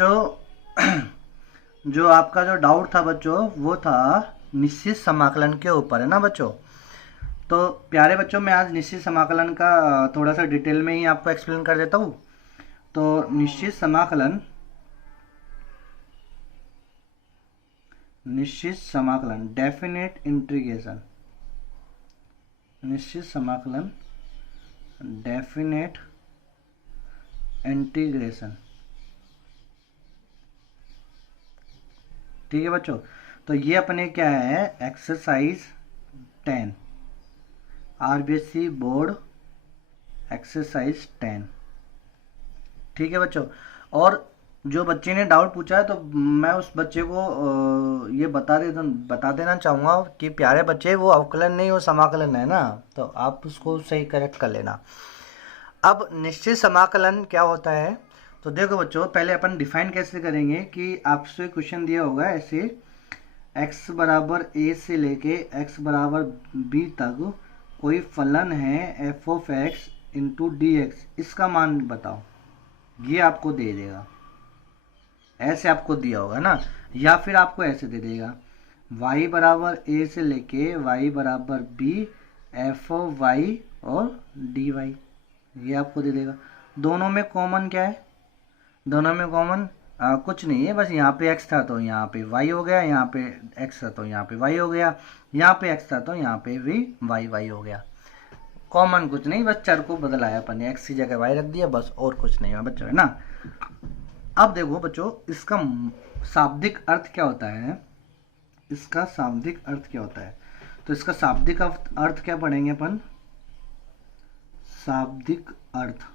बच्चों जो आपका जो डाउट था बच्चों वो था निश्चित समाकलन के ऊपर, है ना बच्चों। तो प्यारे बच्चों मैं आज निश्चित समाकलन का थोड़ा सा डिटेल में ही आपको एक्सप्लेन कर देता हूँ। तो निश्चित समाकलन डेफिनेट इंटीग्रेशन, निश्चित समाकलन डेफिनेट इंटीग्रेशन, ठीक है बच्चों। तो ये अपने क्या है, एक्सरसाइज 10 आरबीएससी बोर्ड एक्सरसाइज 10, ठीक है बच्चों। और जो बच्चे ने डाउट पूछा है तो मैं उस बच्चे को ये बता देना चाहूँगा कि प्यारे बच्चे वो अवकलन नहीं वो समाकलन है ना, तो आप उसको सही करेक्ट कर लेना। अब निश्चित समाकलन क्या होता है, तो देखो बच्चों पहले अपन डिफाइन कैसे करेंगे कि आपसे क्वेश्चन दिया होगा ऐसे x बराबर a से लेके x बराबर b तक कोई फलन है f of x into D X, इसका मान बताओ। ये आपको दे देगा, ऐसे आपको दिया होगा ना, या फिर आपको ऐसे दे देगा y बराबर a से लेके y बराबर b f ऑफ y और dy, ये आपको दे देगा। दोनों में कॉमन क्या है, दोनों में कॉमन कुछ नहीं है, बस यहाँ पे x था तो यहाँ पे y हो गया, यहाँ पे x था तो यहाँ पे y हो गया, यहाँ पे x था तो यहाँ पे भी y हो गया। कॉमन कुछ नहीं, बस चर को बदलाया अपन ने, x की जगह y रख दिया, बस और कुछ नहीं है बच्चों, है ना। अब देखो बच्चों इसका शाब्दिक अर्थ क्या होता है, इसका शाब्दिक अर्थ क्या होता है, तो इसका शाब्दिक अर्थ क्या पढ़ेंगे अपन, शाब्दिक अर्थ।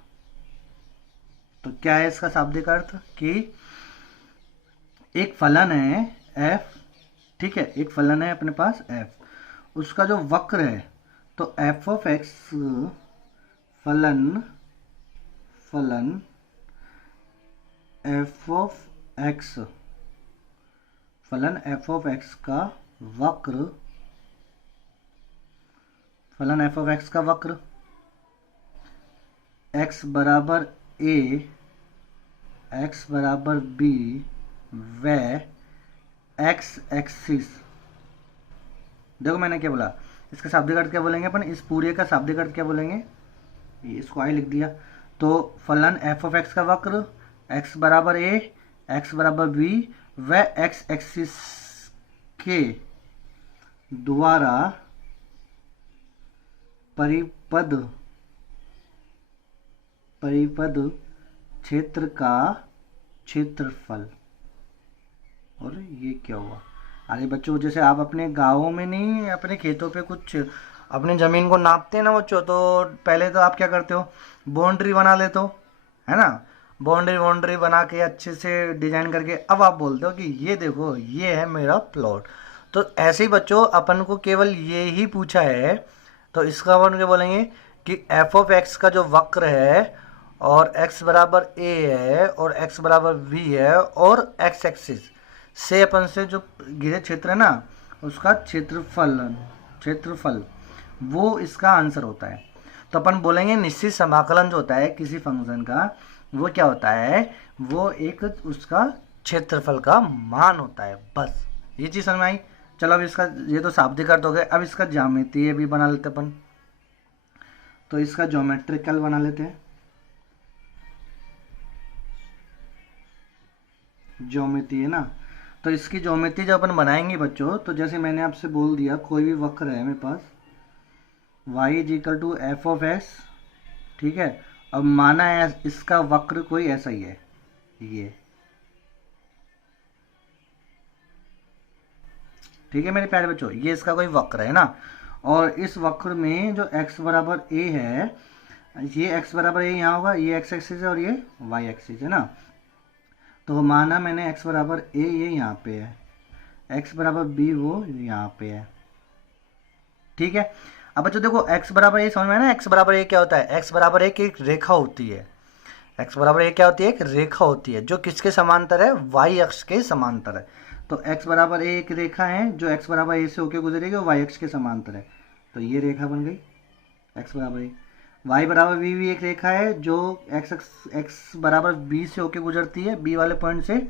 तो क्या है इसका शाब्दिक अर्थ कि एक फलन है f, ठीक है, एक फलन है अपने पास f, उसका जो वक्र है तो f ऑफ x फलन f ऑफ x फलन f ऑफ x का वक्र, फलन f ऑफ x का वक्र x बराबर a x बराबर b व x एक्सिस, देखो मैंने क्या बोला, इसका शाब्दिक अर्थ क्या बोलेंगे अपन, इस पूरे का शाब्दिक अर्थ क्या बोलेंगे, इसको आई लिख दिया। तो फलन f ऑफ x का वक्र x बराबर a x बराबर b व x एक्सिस के द्वारा परिपद क्षेत्र का क्षेत्रफल। और ये क्या हुआ, अरे बच्चों जैसे आप अपने गाँवों में नहीं अपने खेतों पे कुछ अपनी ज़मीन को नापते हैं ना बच्चों, तो पहले तो आप क्या करते हो, बाउंड्री बना लेते हो, है ना, बाउंड्री बना के अच्छे से डिजाइन करके अब आप बोलते हो कि ये देखो ये है मेरा प्लॉट। तो ऐसे ही बच्चों अपन को केवल ये ही पूछा है, तो इसका अपन क्या बोलेंगे कि एफ ऑफ एक्स का जो वक्र है और x बराबर a है और x बराबर v है और x एक्सिस से अपन से जो घिरे क्षेत्र है ना उसका क्षेत्रफल वो इसका आंसर होता है। तो अपन बोलेंगे निश्चित समाकलन जो होता है किसी फंक्शन का वो क्या होता है, वो एक उसका क्षेत्रफल का मान होता है, बस ये चीज़ समझ में आई। चलो अब इसका ये तो शाब्दिक अर्थ हो गया, अब इसका ज्यामितीय भी बना लेते अपन, तो इसका ज्योमेट्रिकल बना लेते हैं, ज्योमिति है ना। तो इसकी ज्योमिति जब अपन बनाएंगे बच्चों, तो जैसे मैंने आपसे बोल दिया कोई भी वक्र है मेरे पास y is equal to F of X, ठीक है, अब माना है इसका वक्र कोई ऐसा ही है, ये ठीक है मेरे प्यारे बच्चों, ये इसका कोई वक्र है ना, और इस वक्र में जो x बराबर a है, ये x बराबर a यहाँ होगा, ये x एक्सिस है और ये y एक्सिस है ना। तो माना मैंने x बराबर a ये यहाँ पे है, x बराबर b वो यहाँ पे है, ठीक है। अब बच्चों देखो x बराबर a समझ में आया ना, x बराबर a क्या होता है, x बराबर a की एक रेखा होती है, x बराबर a क्या होती है, एक रेखा होती है जो किसके समांतर है, y अक्ष के समांतर है। तो x बराबर a एक रेखा है जो x बराबर a से होके गुजरेगी और y अक्ष के समांतर है, तो ये रेखा बन गई x बराबर a। y बराबर बी भी एक रेखा है जो एक्स बराबर बी से होके गुजरती है, बी वाले पॉइंट से,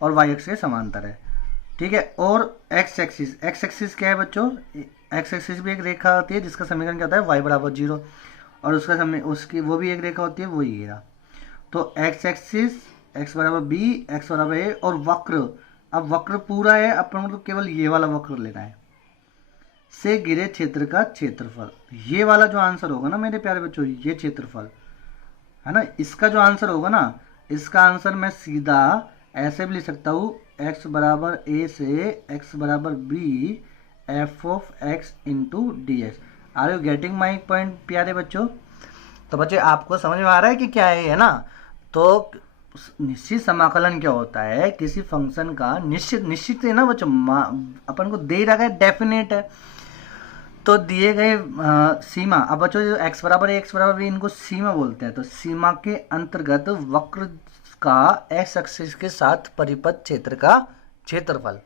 और वाई एक्स के समांतर है। ठीक है, और एक्स एक्सिस क्या है बच्चों, एक्स एक्सिस भी एक रेखा होती है जिसका समीकरण क्या होता है, वाई बराबर 0, और उसका समय उसकी वो भी एक रेखा होती है, वो ये रहा। तो एक्स एक्सिस एक्स बराबर बी, एक्स बराबर ए, और वक्र, अब वक्र पूरा है, अपन को केवल ये वाला वक्र लेना है, से घिरे क्षेत्र का क्षेत्रफल। ये वाला जो आंसर होगा ना मेरे प्यारे बच्चों, ये क्षेत्रफल है ना, इसका जो आंसर होगा ना, इसका आंसर मैं सीधा ऐसे भी लिख सकता हूँ, एक्स बराबर ए से एक्स बराबर B F of X into D X. Are you getting my point प्यारे बच्चों? तो बच्चे आपको समझ में आ रहा है कि क्या है ना? तो निश्चित समाकलन क्या होता है, किसी फंक्शन का निश्चित है ना बच्चों, अपन को दे रखा है, डेफिनेट है, तो दिए गए सीमा, अब बच्चों जो एक्स बराबर है एक्स बराबर बी, इनको सीमा बोलते हैं। तो सीमा के अंतर्गत वक्र का एक्स एक्सिस के साथ परिपथ क्षेत्र का क्षेत्रफल।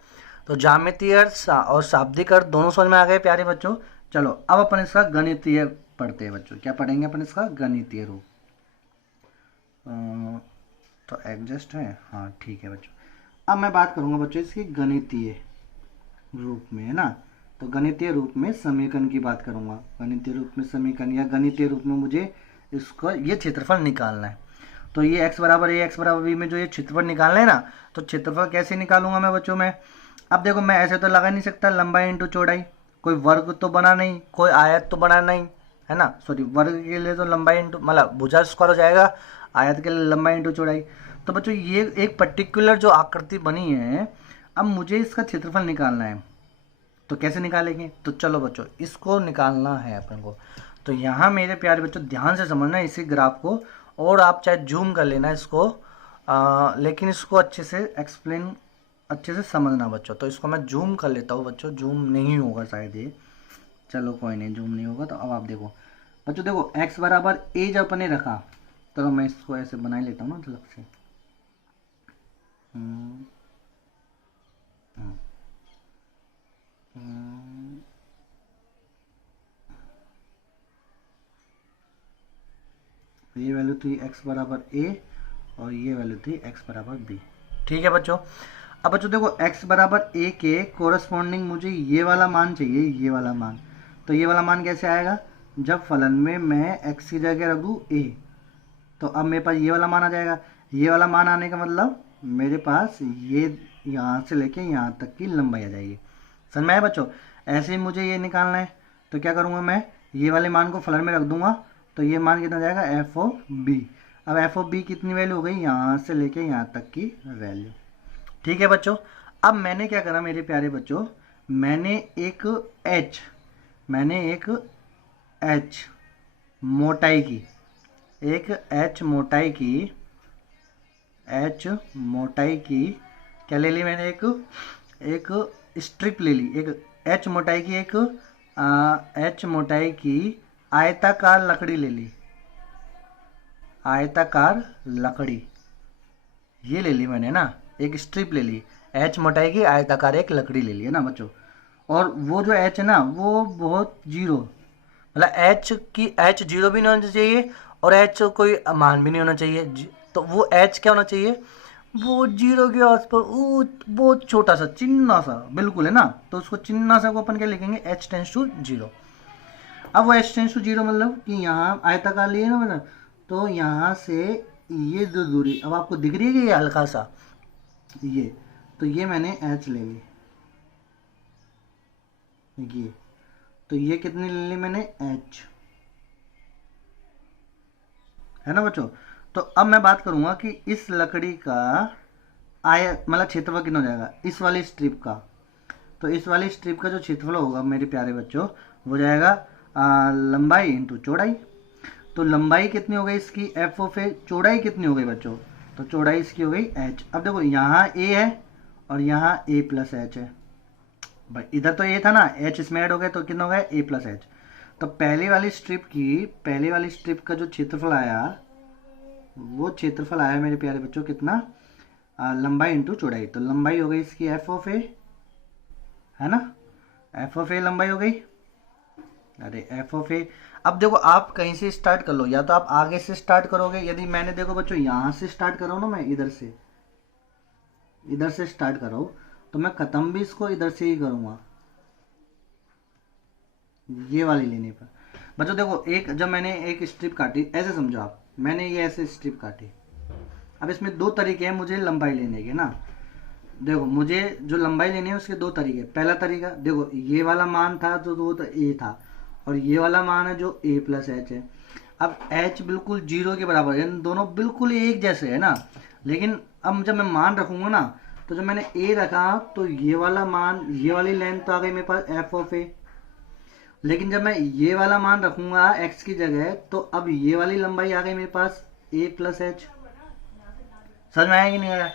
तो ज्यामितीय और शाब्दिक अर्थ दोनों समझ में आ गए प्यारे बच्चों। चलो अब अपन इसका गणितीय पढ़ते हैं बच्चों। क्या पढ़ेंगे अपन इसका गणितीय रूप? तो एडजस्ट है, हाँ ठीक है बच्चों। अब मैं बात करूंगा बच्चों इसकी गणितीय रूप में, है ना। तो गणितीय रूप में समीकरण की बात करूंगा, गणितीय रूप में समीकरण, या गणितीय रूप में मुझे इसको ये क्षेत्रफल निकालना है। तो ये x बराबर ए एक्स बराबर बी में जो ये क्षेत्रफल निकालना है ना, तो क्षेत्रफल कैसे निकालूंगा मैं बच्चों में? अब देखो मैं ऐसे तो लगा नहीं सकता लंबाई इंटू चौड़ाई, कोई वर्ग तो बना नहीं, कोई आयत तो बना नहीं, है ना। सॉरी, वर्ग के लिए तो लंबाई इंटू मतलब भुजा स्क्वायर हो जाएगा, आयत के लिए लंबाई इंटू चौड़ाई। तो बच्चों ये एक पर्टिकुलर जो आकृति बनी है, अब मुझे इसका क्षेत्रफल निकालना है। तो कैसे निकालेंगे? तो चलो बच्चों इसको निकालना है अपन को। तो यहाँ मेरे प्यारे बच्चों ध्यान से समझना इसी ग्राफ को, और आप चाहे जूम कर लेना इसको, लेकिन इसको अच्छे से एक्सप्लेन, अच्छे से समझना बच्चों। तो इसको मैं जूम कर लेता हूँ बच्चों, जूम नहीं होगा शायद ये, चलो कोई नहीं, जूम नहीं होगा। तो अब आप देखो बच्चों, देखो x बराबर a जब अपने रखा, तो मैं इसको ऐसे बना लेता हूँ ना अलग से। ये वैल्यू थी x बराबर a, और ये वैल्यू थी x बराबर b। ठीक है बच्चों। अब बच्चों देखो x बराबर a के कोरस्पॉन्डिंग मुझे ये वाला मान चाहिए, ये वाला मान। तो ये वाला मान कैसे आएगा? जब फलन में मैं x की जगह रख दूँ a, तो अब मेरे पास ये वाला मान आ जाएगा। ये वाला मान आने का मतलब मेरे पास ये यहाँ से लेके यहाँ तक की लंबाई आ जाएगी। समझ में आया बच्चों? ऐसे ही मुझे ये निकालना है, तो क्या करूँगा मैं, ये वाले मान को फलन में रख दूंगा, तो ये मान कितना जाएगा, एफ ऑफ बी। अब एफ ऑफ बी कितनी वैल्यू हो गई, यहाँ से लेके यहाँ तक की वैल्यू। ठीक है बच्चों। अब मैंने क्या करा मेरे प्यारे बच्चों, मैंने एक एच मोटाई की, एक एच मोटाई की क्या ले ली मैंने, एक स्ट्रिप ले ली, एक एच मोटाई की, एक एच मोटाई की आयताकार लकड़ी ले ली, आयताकार लकड़ी ये ले ली मैंने ना, एक स्ट्रिप ले ली, एच मोटाई की आयताकार एक लकड़ी ले ली, है ना बच्चों। और वो जो एच है ना, वो बहुत जीरो, मतलब एच जीरो भी नहीं होना चाहिए, और एच कोई मान भी नहीं होना चाहिए। तो वो एच क्या होना चाहिए, वो जीरो के आसपास, वो बहुत छोटा सा चिन्ना सा बिल्कुल, है ना। तो उसको चिन्ना सा को अपन क्या लिखेंगे, एच टेंस टू जीरो। अब वो एच टेंस टू जीरो मतलब कि यहाँ आयताकार लिए ना, मतलब तो यहाँ से ये जो दूरी अब आपको दिख रही है कि ये हल्का सा ये, तो ये मैंने एच ले ली, ये तो ये कितनी ले ली मैंने, एच, है ना बच्चों। तो अब मैं बात करूंगा कि इस लकड़ी का मतलब क्षेत्रफल कितना हो जाएगा इस वाली स्ट्रिप का। तो इस वाली स्ट्रिप का जो क्षेत्रफल होगा मेरे प्यारे बच्चों, वो जाएगा लंबाई इंटू चौड़ाई। तो लंबाई कितनी हो गई इसकी, एफ ऑफ ए, चौड़ाई कितनी हो गई बच्चों, तो चौड़ाई इसकी हो गई एच। अब देखो यहाँ ए है और यहाँ ए प्लस एच है, भाई इधर तो ए था ना, एच इसमें ऐड हो गया, तो कितना हो गया, ए प्लस एच। तो पहली वाली स्ट्रिप का जो क्षेत्रफल आया, वो क्षेत्रफल आया मेरे प्यारे बच्चों कितना, लंबाई इंटू चौड़ाई। तो लंबाई हो गई इसकी एफ ऑफ ए, है ना, एफ ऑफ ए लंबाई हो गई, अरे एफ ऑफ ए। अब देखो आप कहीं से स्टार्ट कर लो, या तो आप आगे से स्टार्ट करोगे, यदि मैंने देखो बच्चों यहाँ से स्टार्ट करो ना, मैं इधर से स्टार्ट करो, तो मैं खत्म भी इसको इधर से ही करूँगा, ये वाली लेने पर। बच्चों देखो एक जब मैंने एक स्ट्रिप काटी, ऐसे समझो आप, मैंने ये ऐसे स्ट्रिप काटी। अब इसमें दो तरीके हैं मुझे लंबाई लेने के ना। देखो मुझे जो लंबाई लेनी है उसके दो तरीके। पहला तरीका देखो, ये वाला मान था तो वो तो ए था, और ये वाला मान है जो ए प्लस एच है। अब एच बिल्कुल जीरो के बराबर है, दोनों बिल्कुल एक जैसे है ना। लेकिन अब जब मैं मान रखूंगा ना, तो जब मैंने ए रखा तो ये वाला मान, ये वाली लेंथ तो आ गई मेरे पास एफ ऑफ ए। लेकिन जब मैं ये वाला मान रखूंगा एक्स की जगह, तो अब ये वाली लंबाई आ गई मेरे पास ए प्लस एच। समझ में आया कि नहीं आया?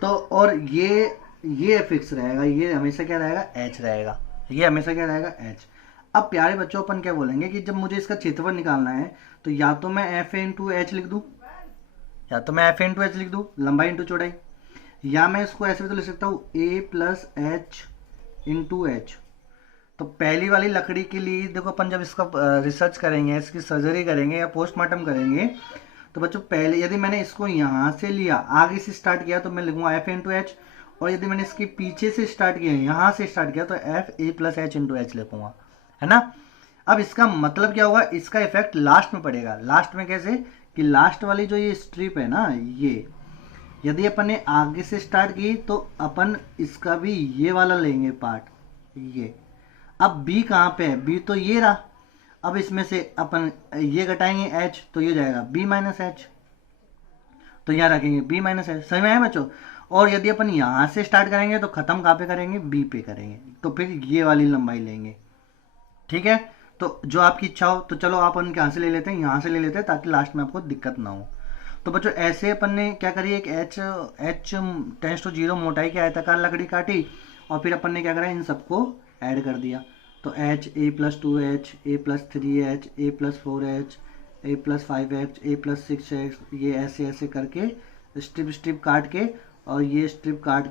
तो और ये फिक्स रहेगा, ये हमेशा क्या रहेगा, एच रहेगा, ये हमेशा क्या रहेगा, एच। अब प्यारे बच्चों अपन क्या बोलेंगे कि जब मुझे इसका क्षेत्रफल निकालना है, तो या तो मैं एफ इंटू एच लिख दूं, लंबाई इंटू चौड़ाई, या मैं इसको ऐसे भी तो लिख सकता हूँ ए प्लस एच इंटू एच। तो पहली वाली लकड़ी के लिए देखो, अपन जब इसका रिसर्च करेंगे, इसकी सर्जरी करेंगे या पोस्टमार्टम करेंगे, तो बच्चों पहले यदि मैंने इसको यहाँ से लिया, आगे से स्टार्ट किया, तो मैं लिखूंगा एफ इंटू एच। और यदि मैंने इसके पीछे से स्टार्ट किया, यहाँ से स्टार्ट किया, तो F A plus H into H लिखूंगा, है ना। अब इसका मतलब क्या होगा, इसका इफेक्ट लास्ट में पड़ेगा। लास्ट में कैसे, कि लास्ट वाली जो ये स्ट्रिप है ना, ये यदि अपन ने आगे से स्टार्ट की, तो अपन इसका भी ये वाला लेंगे पार्ट, ये। अब b कहाँ पे है, b तो ये रहा। अब इसमें से अपन ये घटाएंगे h, तो ये जाएगा b माइनस एच, तो यहाँ रखेंगे b माइनस एच। समझ में आया बच्चों? और यदि अपन यहाँ से स्टार्ट करेंगे तो खत्म कहाँ पे करेंगे, b पे करेंगे, तो फिर ये वाली लंबाई लेंगे। ठीक है, तो जो आपकी इच्छा हो, तो चलो आप अपन यहाँ से ले लेते हैं, यहाँ से ले लेते हैं, ताकि लास्ट में आपको दिक्कत ना हो। तो बच्चों ऐसे अपन ने क्या करी, एक h टेंस टू 0 मोटाई की आयताकार लकड़ी काटी, और फिर अपन ने क्या करा, इन सबको ऐड कर दिया। तो h a plus 2h a plus 3h a plus 4h a plus 5h a plus 6h, ये ऐसे ऐसे करके स्ट्रिप काट के, और ये स्ट्रिप काट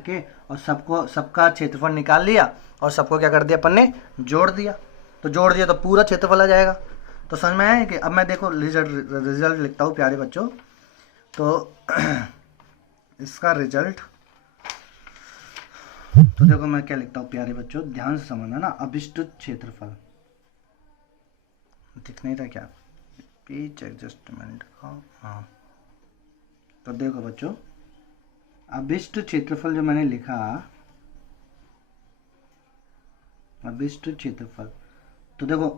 के और सबका क्षेत्रफल निकाल लिया, और सबको क्या कर दिया अपन ने, जोड़ दिया। तो पूरा क्षेत्रफल आ जाएगा। तो समझ में आया कि अब मैं देखो रिजल्ट लिखता हूँ प्यारे बच्चों। तो इसका रिजल्ट, तो देखो मैं क्या लिखता हूँ प्यारे बच्चों, ध्यान से समझना ना। अभिष्ट क्षेत्रफल दिख नहीं था क्या, पेज एडजस्टमेंट, हाँ। तो देखो बच्चों, अभिष्ट क्षेत्रफल जो मैंने लिखा, अभिष्ट क्षेत्रफल, तो देखो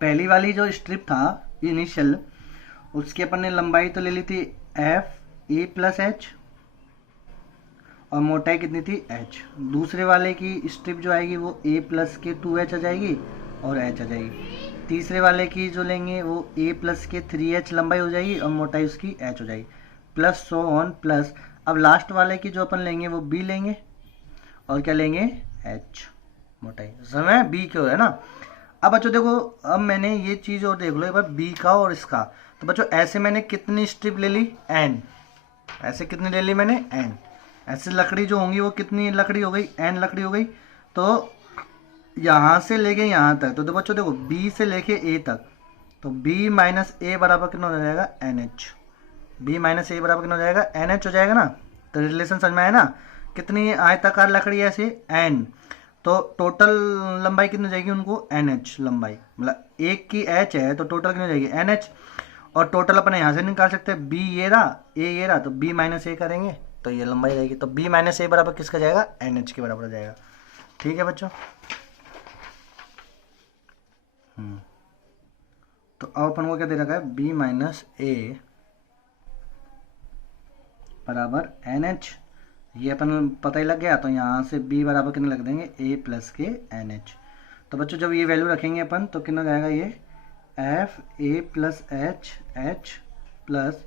पहली वाली जो स्ट्रिप था इनिशियल, उसकी अपन ने लंबाई तो ले ली थी एफ ए प्लस एच, और मोटाई कितनी थी h। दूसरे वाले की स्ट्रिप जो आएगी वो a प्लस के 2h आ जाएगी और h आ जाएगी। तीसरे वाले की जो लेंगे वो a प्लस के 3h लंबाई हो जाएगी और मोटाई उसकी h हो जाएगी, प्लस सो ऑन प्लस। अब लास्ट वाले की जो अपन लेंगे वो b लेंगे, और क्या लेंगे, h मोटाई। समय b क्यों है ना। अब बच्चों देखो, अब मैंने ये चीज़ और देख लो एक बार, b का और इसका। तो बच्चों ऐसे मैंने कितनी स्ट्रिप ले ली, n। ऐसे कितनी ले ली मैंने, n। ऐसे लकड़ी जो होंगी वो कितनी लकड़ी हो गई, n लकड़ी हो गई। तो यहाँ से लेके यहाँ तक, तो बच्चों देखो b से लेके a तक, तो b माइनस ए बराबर कितना हो जाएगा, NH। b माइनस ए बराबर कितना हो जाएगा, NH हो जाएगा ना। तो रिलेशन समझ में आया ना, कितनी आयताकार लकड़ी है ऐसे, n। तो टोटल लंबाई कितनी हो जाएगी उनको, NH लंबाई, मतलब एक की h है तो टोटल कितनी हो जाएगी, NH। और टोटल अपने यहाँ से निकाल सकते हैं, b ये रहा, a ये रहा, तो b माइनस ए करेंगे तो ये लंबाई रहेगी। तो b माइनस ए बराबर किसका जाएगा, NH के बराबर हो जाएगा। ठीक है बच्चों। तो अब अपन को क्या दे रखा है, b माइनस ए बराबर NH। ये अपन पता ही लग गया, तो यहाँ से b बराबर कितने लग देंगे, a प्लस के NH। तो बच्चों जब ये वैल्यू रखेंगे अपन, तो कितना जाएगा, ये F A plus H H plus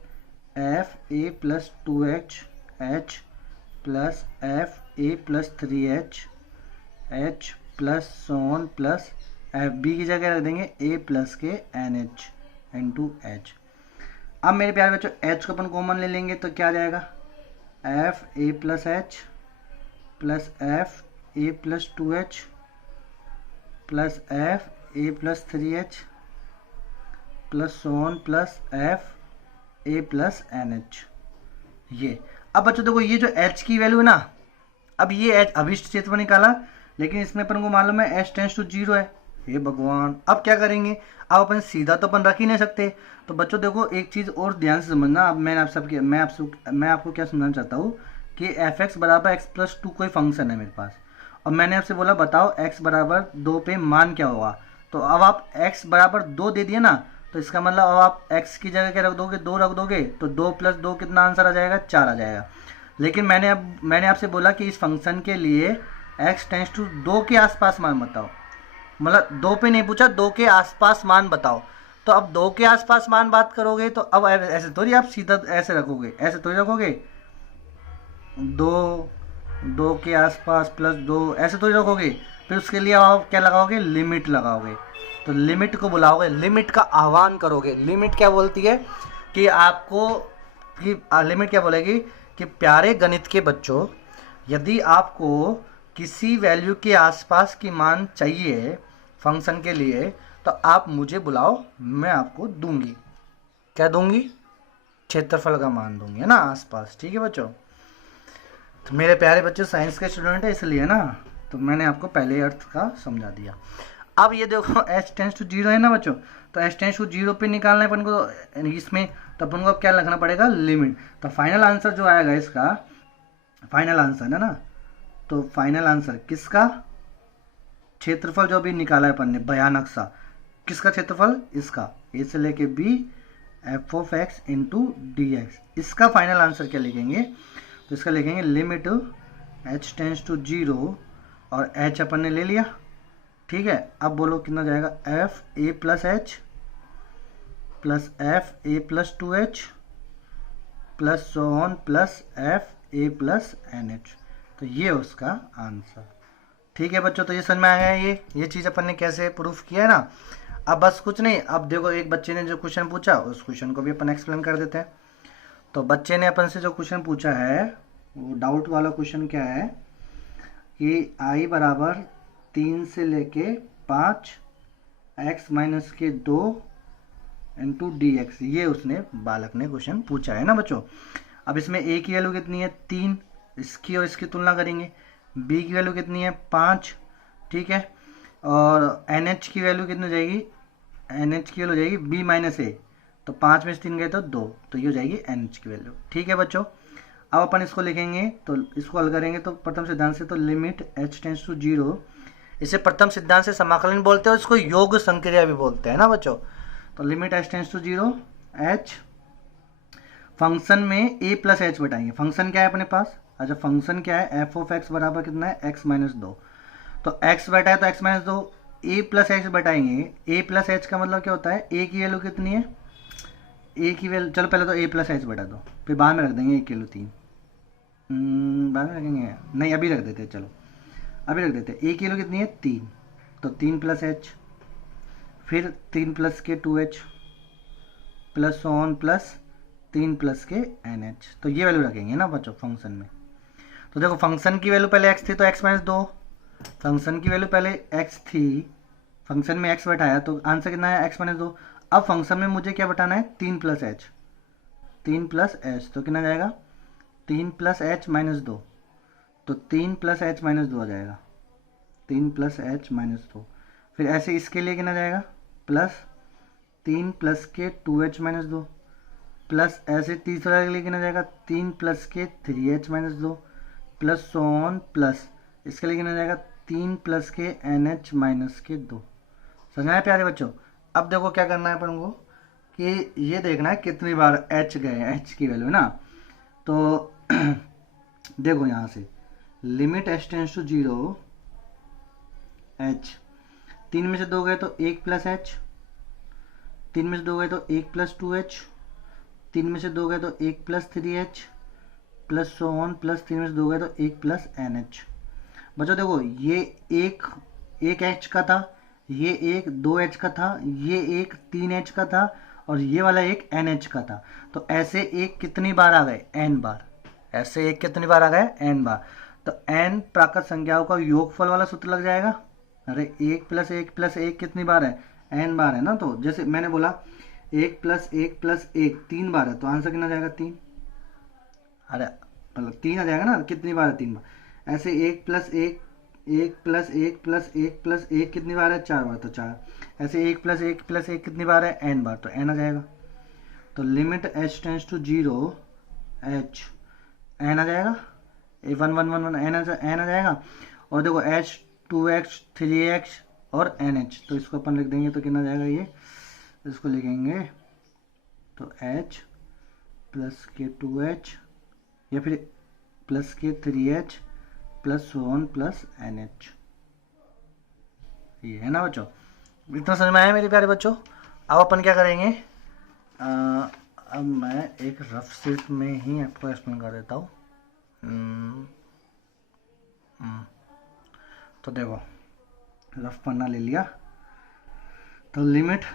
F A plus 2h h plus F A plus 3h h plus so on plus F B की जगह रख देंगे a प्लस के NH इंटू एच। अब मेरे प्यारे बच्चों h को अपन कॉमन ले लेंगे, तो क्या जाएगा, F A plus H plus F A plus 2h plus F A plus 3H plus so on plus F A plus NH। ये अब बच्चों देखो ये जो H की वैल्यू है ना, अब ये H अभिष्ट क्षेत्रफल निकाला, लेकिन इसमें अपन को मालूम है H टेंड्स टू 0 है। हे भगवान, अब क्या करेंगे? अब अपन सीधा तो अपन रख ही नहीं सकते। तो बच्चों देखो एक चीज़ और ध्यान से समझना। अब मैं आपको क्या समझाना चाहता हूँ कि एफ एक्स बराबर एक्स प्लस 2 कोई फंक्शन है मेरे पास, और मैंने आपसे बोला बताओ x बराबर 2 पे मान क्या होगा। तो अब आप x बराबर 2 दे दिए ना, तो इसका मतलब अब आप x की जगह क्या रख दोगे? 2 रख दोगे, तो 2 प्लस 2 कितना आंसर आ जाएगा? 4 आ जाएगा। लेकिन मैंने आपसे बोला कि इस फंक्शन के लिए x टेंड्स टू 2 के आसपास मान बताओ, मतलब 2 पे नहीं पूछा, 2 के आसपास मान बताओ। तो अब 2 के आसपास मान बात करोगे तो अब ऐसे थोड़ी आप सीधा ऐसे रखोगे, ऐसे थोड़ी रखोगे 2 के आसपास प्लस 2, ऐसे थोड़ी रखोगे। फिर उसके लिए आप क्या लगाओगे? लिमिट लगाओगे। तो लिमिट को बुलाओगे, लिमिट का आह्वान करोगे। लिमिट क्या बोलती है कि आपको लिमिट क्या बोलेगी कि प्यारे गणित के बच्चों, यदि आपको किसी वैल्यू के आसपास की मान चाहिए फंक्शन के लिए, तो आप मुझे बुलाओ, मैं आपको दूंगी। क्या दूंगी? क्षेत्रफल का मान दूंगी, है ना, आसपास। ठीक है बच्चों, तो मेरे प्यारे बच्चों साइंस के स्टूडेंट है इसलिए ना, तो मैंने आपको पहले अर्थ का समझा दिया। अब ये देखो h टेंड्स टू 0 है ना बच्चों, तो h टेंड्स टू 0 पे निकालना है अपन को इसमें, तो अपन को अब क्या लिखना पड़ेगा? लिमिट। तो फाइनल आंसर जो आएगा इसका, फाइनल आंसर है ना, तो फाइनल आंसर किसका? क्षेत्रफल जो भी निकाला है अपन ने भयानक सा, किसका क्षेत्रफल? इसका, ए से लेके B F of X into D X. इसका फाइनल आंसर क्या लिखेंगे? तो इसका लिखेंगे लिमिट h टेंड्स टू 0 और h अपन ने ले लिया। ठीक है, अब बोलो कितना जाएगा? F A plus H plus F A plus 2H plus so on plus F A plus NH। तो ये उसका आंसर। ठीक है बच्चों, तो ये समझ में आ गया ये चीज़ अपन ने कैसे प्रूफ किया है ना। अब बस कुछ नहीं, अब देखो एक बच्चे ने जो क्वेश्चन पूछा उस क्वेश्चन को भी अपन एक्सप्लेन कर देते हैं। तो बच्चे ने अपन से जो क्वेश्चन पूछा है वो डाउट वाला क्वेश्चन क्या है कि i बराबर 3 से लेके 5 x माइनस के 2 इंटू डी एक्स, ये उसने बालक ने क्वेश्चन पूछा है ना बच्चों। अब इसमें a की वैल्यू कितनी है? 3, इसकी और इसकी तुलना करेंगे। b की वैल्यू कितनी है? 5, ठीक है। और NH की वैल्यू कितनी हो जाएगी? NH की वैल्यू हो जाएगी b माइनस ए, तो 5 में से 3 गए तो 2, तो ये हो जाएगी NH की वैल्यू। ठीक है बच्चों, अब अपन इसको लिखेंगे, तो इसको हल करेंगे तो प्रथम सिद्धांत से, तो लिमिट h टेंड्स टू 0, इसे प्रथम सिद्धांत से समाकलन बोलते हैं और इसको योग संक्रिया भी बोलते हैं ना बच्चों। तो limit h tends to 0, h function में a प्लस एच बैठाएंगे। फंक्शन क्या है अपने पास? अच्छा फंक्शन क्या है? एफ ऑफ एक्स बराबर कितना है? x minus 2। तो x बैठा है तो x minus 2, a plus H बैठाएंगे। a प्लस एच का मतलब क्या होता है? a की वैल्यू कितनी है? a की वैल्यू, चलो पहले तो a प्लस एच बैठा दो, फिर बाद में रख देंगे 1 की वैल्यू 3, बाद में रखेंगे, नहीं अभी रख देते, चलो अभी रख देते। a की वैल्यू कितनी है? 3, तो 3 प्लस एच, फिर 3 प्लस के 2H plus so on plus 3 plus के NH। तो ये वैल्यू रखेंगे ना बच्चों फंक्शन में। तो देखो फंक्शन की वैल्यू पहले x थी तो x माइनस 2, फंक्शन की वैल्यू पहले x थी, फंक्शन में x बैठाया तो आंसर कितना है? x minus 2। अब फंक्शन में मुझे क्या बैठाना है? 3 प्लस एच, 3 प्लस एच, तो कितना जाएगा? 3 प्लस एच माइनस 2, तो 3 प्लस एच माइनस 2 आ जाएगा, 3 प्लस एच माइनस 2। फिर ऐसे इसके लिए कितना जाएगा? प्लस 3 प्लस के 2H माइनस 2, प्लस ऐसे तीसरा के लिए कितना जाएगा? 3 प्लस के 3H minus 2 plus so on, plus इसके लिए कितना जाएगा? 3 प्लस के NH माइनस के 2। समझ आया प्यारे बच्चों? अब देखो क्या करना है अपन को कि ये देखना है कितनी बार H गए, H की वैल्यू ना। तो देखो यहाँ से limit h tends to 0, h 3 में से 2 गए तो 1 प्लस h, 3 में से 2 गए तो 1 प्लस 2H, 3 में से 2 गए तो 1 plus 3H plus so on, plus 3 में से 2 गए तो 1 प्लस NH। बच्चों देखो ये एक H का था, ये एक 2H का था, ये एक 3H का था और ये वाला एक NH का था। तो ऐसे एक कितनी बार आ गए? n बार। ऐसे एक कितनी बार आ गए? n बार। तो n प्राकृत संख्याओं का योगफल वाला सूत्र लग जाएगा। अरे 1 + 1 + 1 कितनी बार है, n बार है ना। तो जैसे मैंने बोला 1 + 1 + 1 3 बार है, तो आंसर कितना जाएगा 3। अरे मतलब 3 आ जाएगा ना, कितनी बार है 3 बार। ऐसे 1 + 1 कितनी बार है 4 बार, तो 4। ऐसे 1 + 1 + 1 कितनी बार है n बार, तो n आ जाएगा। तो limit h tends to 0 h n आ जाएगा, 1 1 1 1 n आ जाएगा। और देखो h 2x 3x और nh, तो इसको अपन लिख देंगे तो कितना जाएगा ये, इसको लिखेंगे तो h प्लस के 2h या फिर प्लस के 3h प्लस 1 प्लस NH, ये है ना बच्चों। इतना समझ में आया मेरे प्यारे बच्चों। अब अपन क्या करेंगे, अब मैं एक रफ शीट में ही आपको एक्सप्लेन कर देता हूँ। तो देखो रफ पन्ना ले लिया, तो limit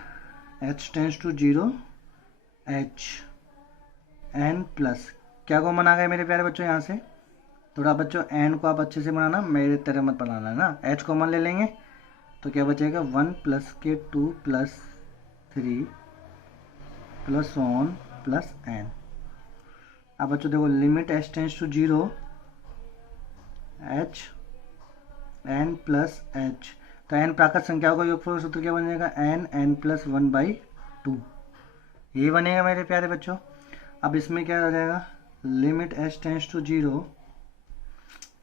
h tends to 0 h n plus क्या कॉमन आ गया मेरे प्यारे बच्चों यहाँ से। थोड़ा बच्चों n को आप अच्छे से बनाना, मेरे तरह मत बनाना है ना। h कॉमन ले लेंगे तो क्या बचेगा 1 + के 2 + 3 + 1 + n। अब बच्चों देखो limit h tends to 0 h n plus h, तो n प्राकृत संख्याओं का योगफल का सूत्र क्या बन जाएगा n + 1/2, ये बनेगा मेरे प्यारे बच्चों। अब इसमें क्या आ जाएगा, limit h tends to 0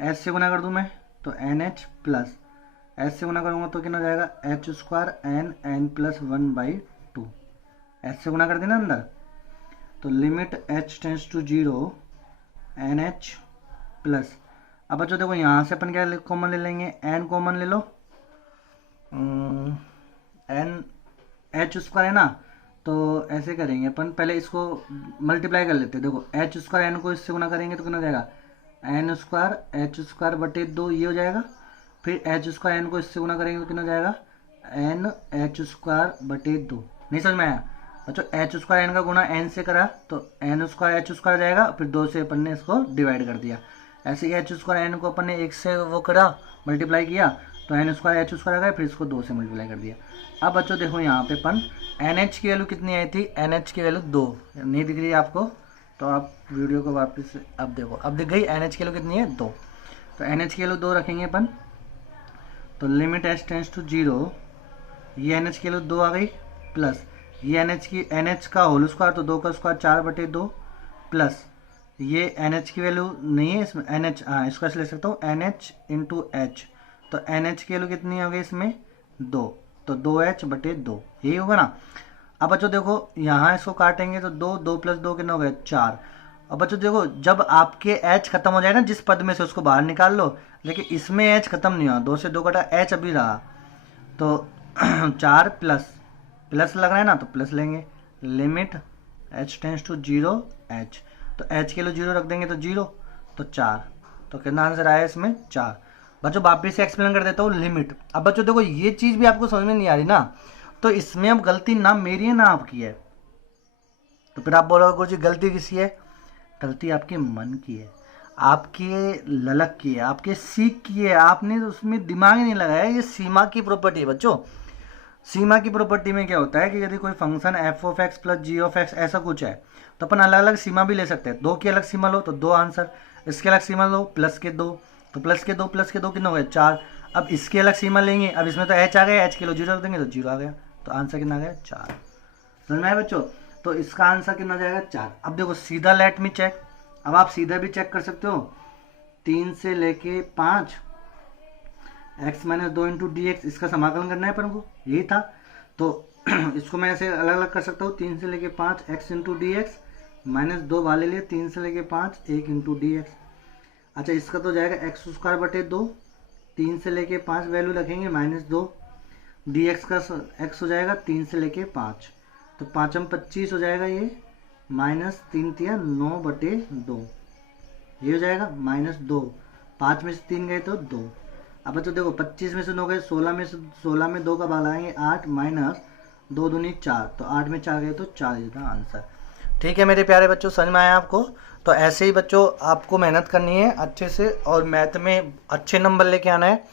h से गुना कर दूं मैं तो NH प्लस h से गुना करूंगा तो कितना जाएगा h² n + 1/2, h से गुना कर देना अंदर। तो limit h tends to 0 NH plus, अब बच्चों देखो यहाँ से अपन क्या कॉमन ले लेंगे, n कॉमन ले लो, n h² है ना, तो ऐसे करेंगे अपन, पहले इसको मल्टीप्लाई कर लेते हैं। देखो h² n को इससे गुना करेंगे तो कितना जाएगा n² h²/2, ये हो जाएगा। फिर h² n को इससे गुना करेंगे तो कितना जाएगा n h²/2। नहीं समझ में आया बच्चों, h² n का गुना n से करा तो n² h² आ जाएगा, फिर 2 से अपन ने इसको डिवाइड कर दिया। ऐसे ही h² n को अपन ने 1 से वो करा मल्टीप्लाई किया तो n² h² आ गया, फिर इसको 2 से मल्टीप्लाई कर दिया। अब बच्चों देखो यहाँ पे अपन NH की वैल्यू कितनी आई थी, NH की वैल्यू 2 नहीं दिख रही है आपको, तो आप वीडियो को वापस अब देखो, अब दिख गई NH की वैल्यू कितनी है 2, तो NH की वैल्यू 2 रखेंगे अपन। तो लिमिट h टेंस टू 0, ये NH की वैल्यू 2 आ गई, प्लस ये NH का होल स्क्वायर तो 2 का स्क्वायर 4/2, प्लस ये NH की वैल्यू नहीं है इसमें, NH हाँ इसको ऐसे ले सकता हूँ NH × H, तो NH की वैल्यू कितनी हो गई इसमें 2, तो 2H/2 यही होगा ना। अब बच्चों देखो यहाँ इसको काटेंगे तो 2 + 2 कितना हो गया 4। अब बच्चों देखो जब आपके h खत्म हो जाए ना जिस पद में से, उसको बाहर निकाल लो, लेकिन इसमें h खत्म नहीं हुआ, 2 से 2 कटा h अभी रहा, तो 4 प्लस लग रहा है ना, तो प्लस लेंगे। Limit h tends to 0 h, तो h के लिए 0 रख देंगे तो 0, तो 4, तो कितना आंसर आया इसमें 4। बच्चों वापिस से एक्सप्लेन कर देता हूँ लिमिट। अब बच्चों देखो ये चीज़ भी आपको समझ में नहीं आ रही ना, तो इसमें अब गलती ना मेरी है ना आपकी है, तो फिर आप बोलोगे गुरु जी गलती किसी है, गलती आपके मन की है, आपके ललक की है, आपके सीख की है, आपने उसमें दिमाग ही नहीं लगाया। ये सीमा की प्रॉपर्टी है बच्चों। सीमा की प्रॉपर्टी में क्या होता है कि यदि कोई फंक्शन f(x) + g(x) ऐसा कुछ है तो अपन अलग अलग सीमा भी ले सकते हैं। 2 की अलग सीमा लो तो 2 आंसर, इसके अलग सीमा लो +2, तो +2 कितना हो गया 4। अब इसकी अलग सीमा लेंगे, अब इसमें तो h आ गया, h के लिए 0 रख देंगे तो 0 आ गया, तो आंसर कितना आ गया 4। समझ में आया बच्चों, तो इसका आंसर कितना जाएगा 4। अब देखो सीधा लेट मी चेक, अब आप सीधा भी चेक कर सकते हो, 3 से लेके 5 x - 2 × dx, इसका समाकलन करना है अपन को, यही था। तो इसको मैं ऐसे अलग अलग कर सकता हूँ, 3 से लेके 5 x × dx -2 वाले लिए 3 से लेके 5 1 × dx। अच्छा इसका तो जाएगा x²/2, 3 से लेके 5 वैल्यू रखेंगे -2, dx का x हो जाएगा 3 से लेके 5, तो 5 में 25 हो जाएगा, ये -3 × 9/2, ये हो जाएगा -2, 5 में से 3 गए तो 2। अब बच्चों देखो 25 में से 9 गए, 16 में 2 का भाग लगाएंगे 8 - 2 दूनी 4, तो 8 में 4 गए तो 4 इसका आंसर। ठीक है मेरे प्यारे बच्चों, समझ में आया आपको। तो ऐसे ही बच्चों आपको मेहनत करनी है अच्छे से, और मैथ में अच्छे नंबर लेके आना है।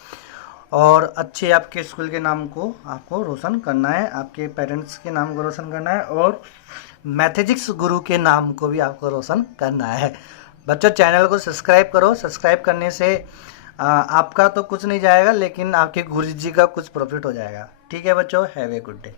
और अच्छे आपके स्कूल के नाम को आपको रोशन करना है, आपके पेरेंट्स के नाम को रोशन करना है, और मैथमेटिक्स गुरु के नाम को भी आपको रोशन करना है। बच्चों चैनल को सब्सक्राइब करो, सब्सक्राइब करने से आपका तो कुछ नहीं जाएगा, लेकिन आपके गुरु जी का कुछ प्रॉफिट हो जाएगा। ठीक है बच्चों, हैव ए गुड डे।